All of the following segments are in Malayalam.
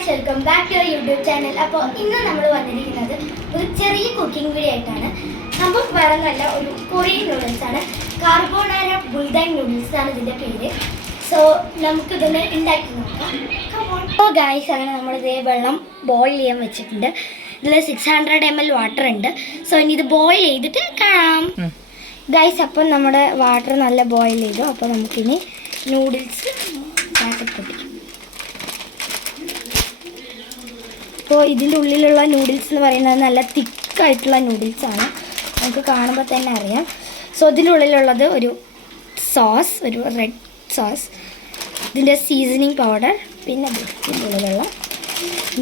Guys welcome back to YouTube channel അപ്പോൾ ഇന്ന് നമ്മൾ വന്നിരിക്കുന്നത് ഒരു ചെറിയ കുക്കിംഗ് വീഡിയോ ആയിട്ടാണ്. സംഭവം വേറെ നല്ല ഒരു കൊറിയൻ നൂഡിൽസ് ആണ്. കാർബോണാര ബുൾഡൈൻ നൂഡിൽസ് ആണ് ഇതിന്റെ പേര്. സോ നമുക്ക് ഇതിനെ ഉണ്ടാക്കി നോക്കാം. അപ്പോൾ ഗൈസ് അങ്ങനെ നമ്മൾ ഇതേ വെള്ളം ബോയിൽ ചെയ്യാൻ വെച്ചിട്ടുണ്ട്. ഇതിൽ six hundred M L water ഉണ്ട്. സോ ഇനി ഇത് ബോയിൽ ചെയ്തിട്ട് കാണാം. ഗൈസ് അപ്പം നമ്മുടെ വാട്ടർ നല്ല ബോയിൽ ചെയ്തു. അപ്പോൾ നമുക്കിനി നൂഡിൽസ് പാക്കറ്റ് പൊട്ടിക്കാം. അപ്പോൾ ഇതിന്റെ ഉള്ളിലുള്ള നൂഡിൽസ് എന്ന് പറയുന്നത് നല്ല തിക്കായിട്ടുള്ള നൂഡിൽസ് ആണ്. നമുക്ക് കാണുമ്പോൾ തന്നെ അറിയാം. സോ ഇതിന്റെ ഉള്ളിലുള്ളത് ഒരു സോസ് ഒരു റെഡ് സോസ് ഇതിന്റെ സീസണിങ് പൗഡർ പിന്നെ ഉള്ളിലുള്ള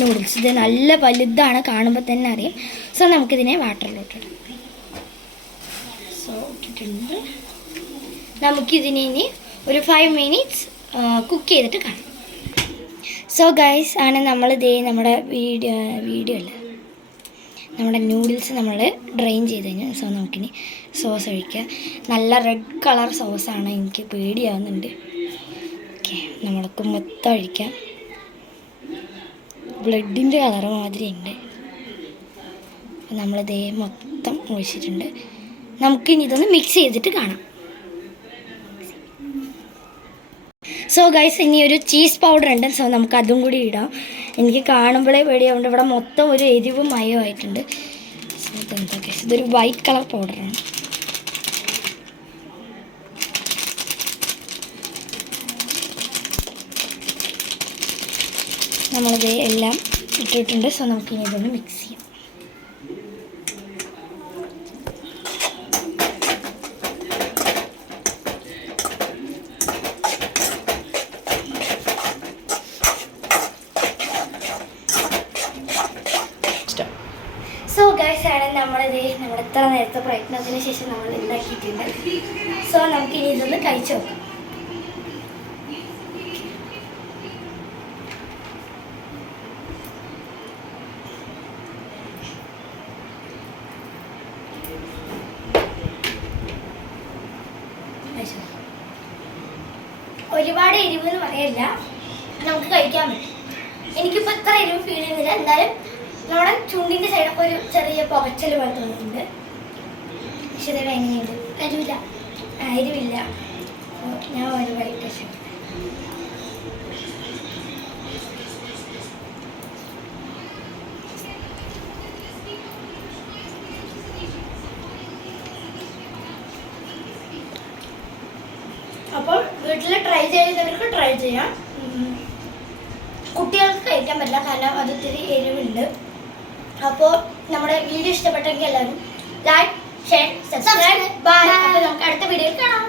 നൂഡിൽസ് ഇത് നല്ല വലുതാണ് കാണുമ്പോൾ തന്നെ അറിയാം. സോ നമുക്കിതിനെ വാട്ടറിലോട്ട് ഇടാം. സോ ഇട്ടിട്ടുണ്ട്. നമുക്കിതിനെ ഇനി ഒരു ഫൈവ് മിനിറ്റ്സ് കുക്ക് ചെയ്തിട്ട് കാണാം. സോ ഗൈസ് ആണ് നമ്മൾ ഇതേ നമ്മുടെ വീഡിയോ വീഡിയോ അല്ല. നമ്മുടെ നൂഡിൽസ് നമ്മൾ ഡ്രെയിൻ ചെയ്ത് കഴിഞ്ഞു സോ നമുക്കിനി സോസ് ഒഴിക്കുക നല്ല റെഡ് കളർ സോസാണ് എനിക്ക് പേടിയാവുന്നുണ്ട്. ഓക്കെ നമ്മൾക്ക് മൊത്തം ഒഴിക്കാം. ബ്ലഡിന്റെ കളർ മാതിരി ഉണ്ട് നമ്മളിതേ മൊത്തം ഒഴിച്ചിട്ടുണ്ട്. നമുക്കിനി ഇതൊന്ന് മിക്സ് ചെയ്തിട്ട് കാണാം. സോ ഗൈസ് ഇനി ഒരു ചീസ് പൗഡർ ഉണ്ട്. സോ നമുക്ക് അതും കൂടി ഇടാം. എനിക്ക് കാണുമ്പോഴേ പേടിയാവുണ്ട്. ഇവിടെ മൊത്തം ഒരു എരിവും മയമായിട്ടുണ്ട് സോ ഇതെന്താ ഗൈസ് ഇതൊരു വൈറ്റ് കളർ പൗഡറാണ് നമ്മളിത് എല്ലാം ഇട്ടിട്ടുണ്ട്. സോ നമുക്ക് ഇനി ഇതൊന്ന് മിക്സ് ചെയ്യാം സോ ഗൈസ് ആണ് നമ്മളിത് നമ്മുടെ ഇത്ര നേരത്തെ പ്രയത്നത്തിന് ശേഷം നമ്മൾ ഉണ്ടാക്കിയിട്ടുണ്ട് സോ നമുക്ക് ഇനി ഇതൊന്ന് കഴിച്ചു നോക്കാം. ഒരുപാട് എരിവ് എന്ന് പറയില്ല. നമുക്ക് കഴിക്കാൻ പറ്റും. എനിക്കിപ്പോൾ ഇത്ര എരിവ് ഫീൽ ചെയ്യുന്നില്ല. എന്തായാലും നമ്മുടെ ചുണ്ടിന്റെ സൈഡൊക്കെ ഒരു ചെറിയ പുകച്ചൽ പോലെ തോന്നുന്നുണ്ട് പക്ഷെ ഇത് എങ്ങനെയുണ്ട്? അരുവില്ല അരുവില്ല ഞാൻ ഒരു വൈറ്റ് കഴിച്ചു അപ്പോൾ വീട്ടിൽ ട്രൈ ചെയ്യുന്നവർക്ക് ട്രൈ ചെയ്യാം. കുട്ടികൾക്ക് കഴിക്കാൻ പറ്റില്ല കാരണം അത് ഇത്തിരി എരിവുണ്ട്. അപ്പോൾ നമ്മുടെ വീഡിയോ ഇഷ്ടപ്പെട്ടെങ്കിൽ എല്ലാവരും ലൈക്ക് ഷെയർ സബ്സ്ക്രൈബ് ബൈ അപ്പോൾ നമുക്ക് അടുത്ത വീഡിയോയിൽ കാണാം.